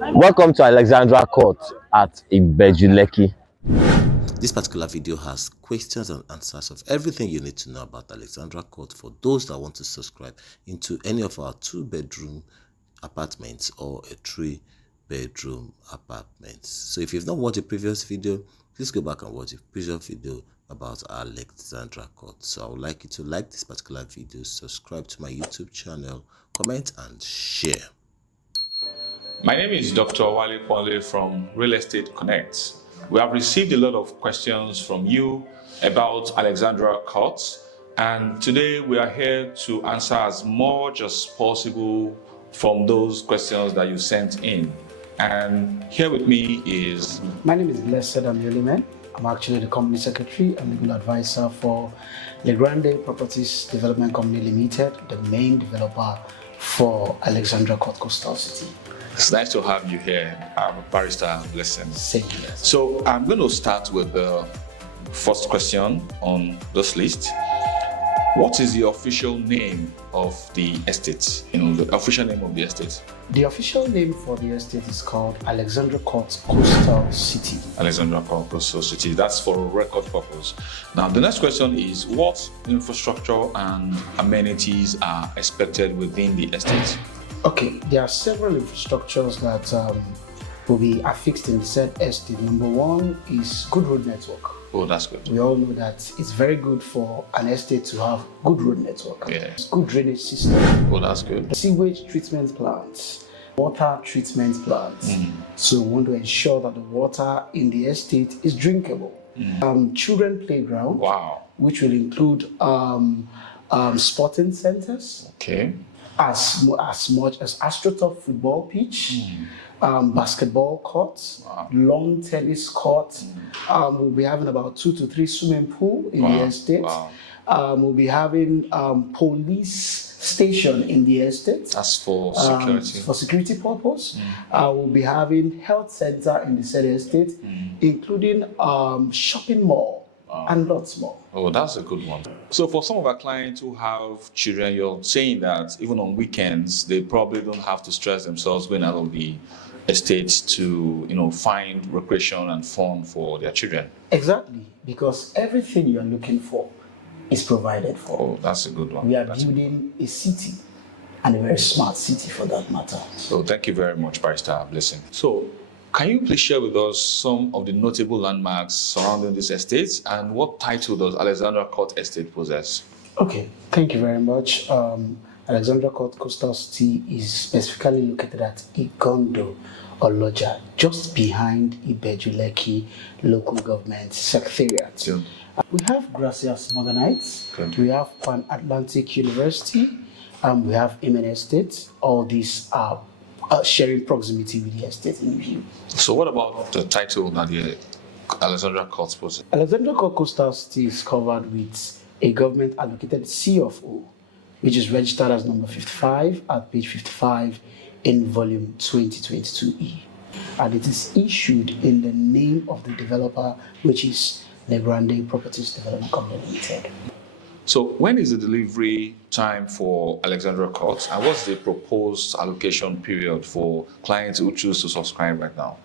Welcome to Alexandra Court at Ibeju Lekki. This particular video has questions and answers of everything you need to know about Alexandra Court for those that want to subscribe into any of our 2-bedroom apartments or a 3-bedroom apartments. So if you've not watched the previous video, please go back and watch the previous video about Alexandra Court. So I would like you to like this particular video, subscribe to my YouTube channel, comment and share. My name is Dr. Wale Ponle from Real Estate Connect. We have received a lot of questions from you about Alexandra Courts, and today we are here to answer as much as possible from those questions that you sent in. And here with me is... My name is Blessed Amioliman. I'm actually the company secretary and legal advisor for the Grande Properties Development Company Limited, the main developer for Alexandra Courts Coastal City. It's nice to have you here, Barrister Blessing. Same here. So I'm going to start with the first question on this list. What is the official name of the estate? The official name of the estate. The official name for the estate is called Alexandra Courts Coastal City. Alexandra Courts Coastal City. That's for record purpose. Now, the next question is, what infrastructure and amenities are expected within the estate? Okay, there are several infrastructures that will be affixed in the said estate. Number one is good road network. Oh, that's good. We all know that it's very good for an estate to have good road network. Yeah. Good drainage system. Oh, that's good. Sewage treatment plants, water treatment plants. So we want to ensure that the water in the estate is drinkable. Children playground. Wow. Which will include sporting centers. Okay. As much as AstroTurf football pitch, basketball courts, lawn tennis courts. We'll be having about 2 to 3 swimming pool in the estate. We'll be having police station in the estate. That's for security. For security purpose. We'll be having health center in the said estate, including shopping mall. And lots more. Oh, that's a good one. So for some of our clients who have children, you're saying that even on weekends, they probably don't have to stress themselves going out of the estate to, find recreation and fun for their children. Exactly, because everything you're looking for is provided for. Oh, that's a good one. We are building a city, and a very smart city for that matter. So thank you very much, Barrister Blessing. So can you please share with us some of the notable landmarks surrounding this estate, and what title does Alexandra Court Estate possess? Okay, thank you very much. Alexandra Courts Coastal City is specifically located at Igando Oloja, just behind Ibeju Lekki Local Government secretariat. Yeah. We have Gracias Morganite, we have Pan Atlantic University, and we have Imen Estate. All these are sharing proximity with the estate in view. So what about the title that the Alexandra Courts possess? Alexandra Courts Coastal City is covered with a government allocated C of O, which is registered as number 55 at page 55 in volume 2022E. And it is issued in the name of the developer, which is the Grande Properties Development Company Limited. So when is the delivery time for Alexandra Courts, and what's the proposed allocation period for clients who choose to subscribe right now?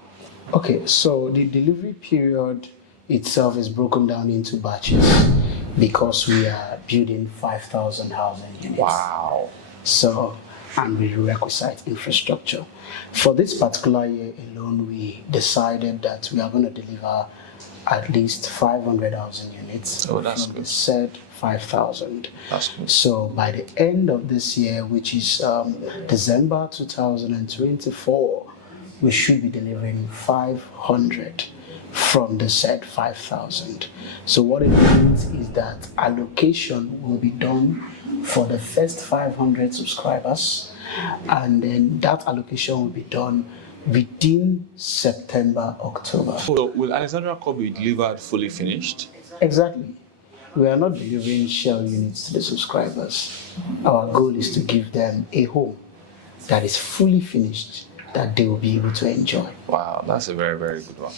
Okay, so the delivery period itself is broken down into batches because we are building 5,000 housing units. Wow. So, and we requisite infrastructure. For this particular year alone, we decided that we are going to deliver at least 500,000 units. Oh, that's from good. the said 5,000. That's good. So by the end of this year, which is December 2024, we should be delivering 500 from the said 5,000. So what it means is that allocation will be done for the first 500 subscribers, and then that allocation will be done within September, October. So will Alexandra Court be delivered fully finished? Exactly. We are not delivering shell units to the subscribers. Our goal is to give them a home that is fully finished, that they will be able to enjoy. Wow, that's a very, very good one.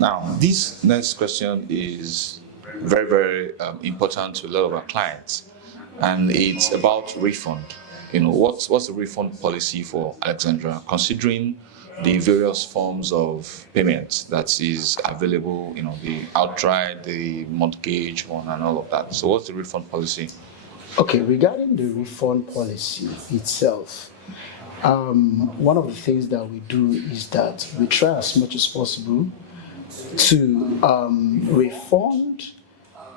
Now, this next question is very, very important to a lot of our clients, and it's about refund. What's the refund policy for Alexandra, considering the various forms of payment that is available, the outright, the mortgage one, and all of that. So what's the refund policy? Okay, regarding the refund policy itself, one of the things that we do is that we try as much as possible to refund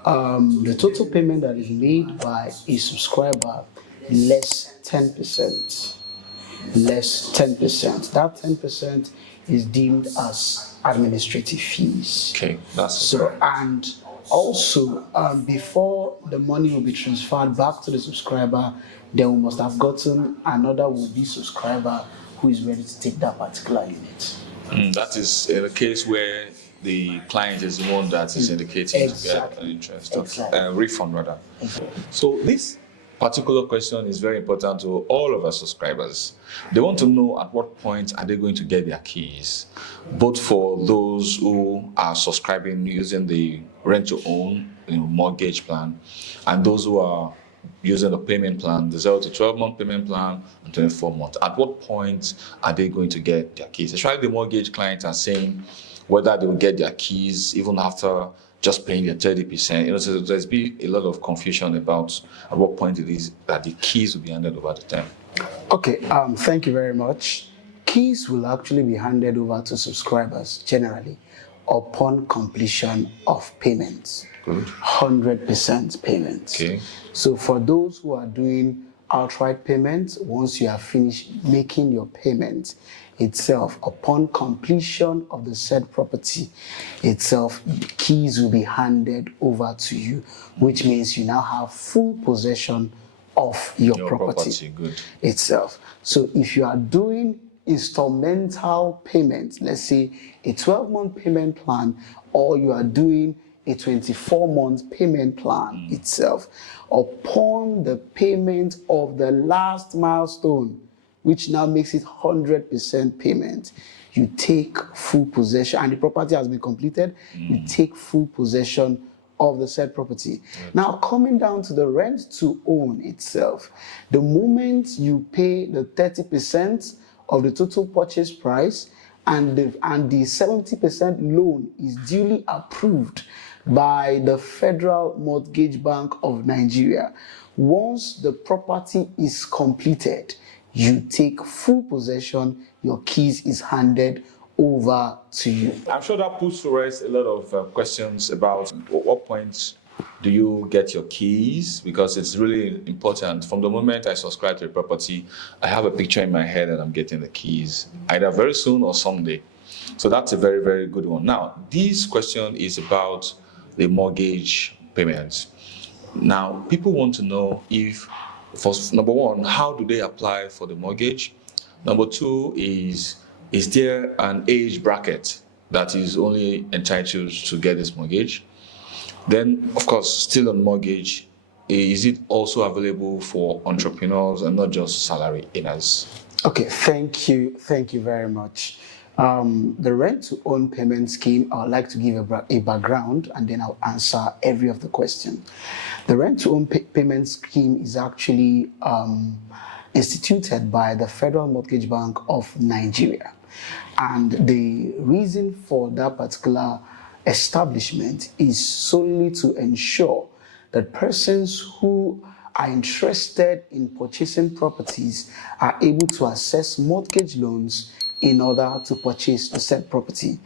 the total payment that is made by a subscriber less 10%. Less 10%. That 10% is deemed as administrative fees. Okay, that's so. And also, before the money will be transferred back to the subscriber, then we must have gotten another would-be subscriber who is ready to take that particular unit. That is in a case where the client is the one that is indicating Exactly. to get an interest, Exactly. refund rather. Exactly. So this particular question is very important to all of our subscribers. They want to know at what point are they going to get their keys, both for those who are subscribing using the rent-to-own mortgage plan, and those who are using the payment plan, the 0 to 12-month payment plan and 24 months. At what point are they going to get their keys? Especially the mortgage clients are saying whether they will get their keys even after just paying their 30%. So there's been a lot of confusion about at what point it is that the keys will be handed over to them. Okay, thank you very much. Keys will actually be handed over to subscribers generally upon completion of payments. Good. 100% payments. Okay. So for those who are doing outright payments, once you have finished making your payment itself, upon completion of the said property itself, the keys will be handed over to you, which means you now have full possession of your property Good. itself. So if you are doing instrumental payments, let's say a 12-month payment plan, or you are doing a 24-month payment plan itself, upon the payment of the last milestone, which now makes it 100% payment, you take full possession, and the property has been completed, you take full possession of the said property. Now, coming down to the rent to own itself, the moment you pay the 30% of the total purchase price and the 70% loan is duly approved by the Federal Mortgage Bank of Nigeria, once the property is completed, you take full possession, your keys is handed over to you. I'm sure that puts to rest a lot of questions about what point do you get your keys, because it's really important. From the moment I subscribe to a property, I have a picture in my head that I'm getting the keys, either very soon or someday. So that's a very, very good one. Now, this question is about the mortgage payments. Now, people want to know if, number one, how do they apply for the mortgage? Number two is there an age bracket that is only entitled to get this mortgage? Then, of course, still on mortgage, is it also available for entrepreneurs and not just salary earners? Okay, thank you very much. The rent-to-own payment scheme, I would like to give a background, and then I'll answer every of the questions. The rent-to-own payment scheme is actually instituted by the Federal Mortgage Bank of Nigeria. And the reason for that particular establishment is solely to ensure that persons who are interested in purchasing properties are able to access mortgage loans in order to purchase the said property.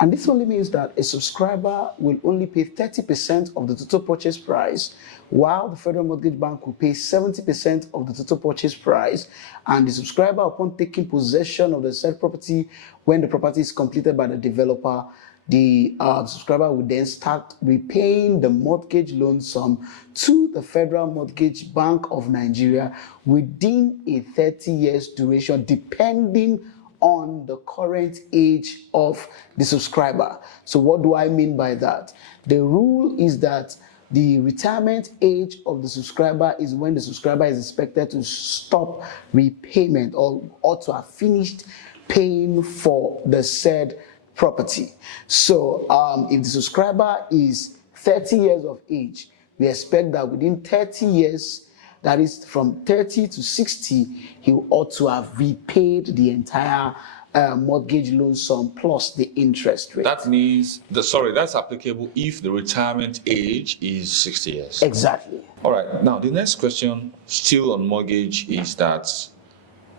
And this only means that a subscriber will only pay 30% of the total purchase price, while the Federal Mortgage Bank will pay 70% of the total purchase price, and the subscriber, upon taking possession of the said property, when the property is completed by the developer, the subscriber will then start repaying the mortgage loan sum to the Federal Mortgage Bank of Nigeria within a 30 years duration, depending on the current age of the subscriber. So what do I mean by that? The rule is that the retirement age of the subscriber is when the subscriber is expected to stop repayment or to have finished paying for the said property. So if the subscriber is 30 years of age, we expect that within 30 years, that is from 30 to 60, he ought to have repaid the entire mortgage loan sum plus the interest rate. That means, that's applicable if the retirement age is 60 years. Exactly. All right. Now, the next question, still on mortgage, is that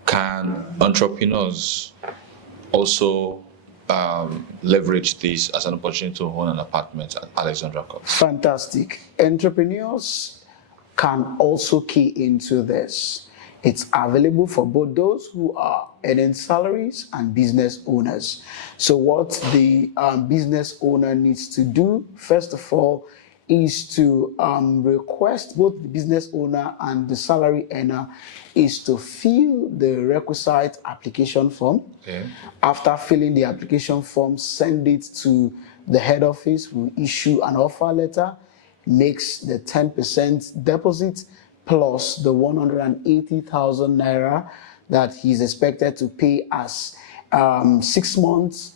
can entrepreneurs also leverage this as an opportunity to own an apartment at Alexandra Courts? Fantastic. Entrepreneurs can also key into this. It's available for both those who are earning salaries and business owners. So what the business owner needs to do, first of all, is to request both the business owner and the salary earner is to fill the requisite application form. Okay. After filling the application form, send it to the head office, who will issue an offer letter, makes the 10% deposit plus the 180,000 naira that he's expected to pay as 6 months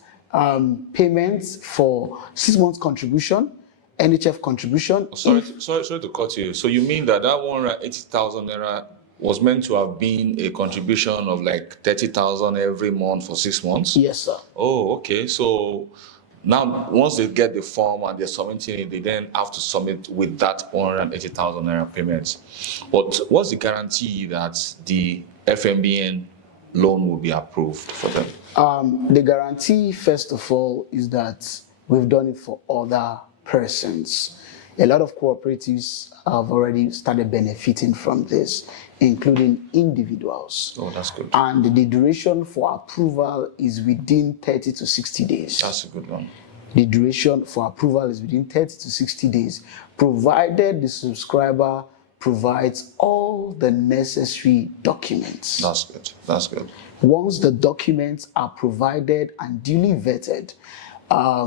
payments for 6 months contribution, NHF contribution. Sorry to cut you. So you mean that 180,000 naira was meant to have been a contribution of like 30,000 every month for 6 months? Yes, sir. Oh, okay. So now, once they get the form and they're submitting it, they then have to submit with that 180,000 naira payments. But what's the guarantee that the FMBN loan will be approved for them? The guarantee, first of all, is that we've done it for other persons. A lot of cooperatives have already started benefiting from this, including individuals. Oh, that's good. And the duration for approval is within 30 to 60 days. That's a good one. The duration for approval is within 30 to 60 days, provided the subscriber provides all the necessary documents. That's good. That's good. Once the documents are provided and duly vetted, all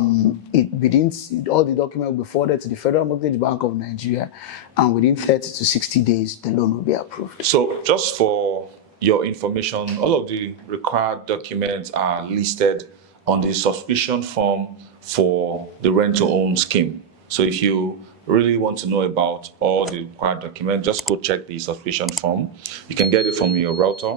the documents will be forwarded to the Federal Mortgage Bank of Nigeria, and within 30 to 60 days, the loan will be approved. So just for your information, all of the required documents are listed on the subscription form for the rent-to-own scheme. So if you really want to know about all the required documents, just go check the subscription form. You can get it from your router.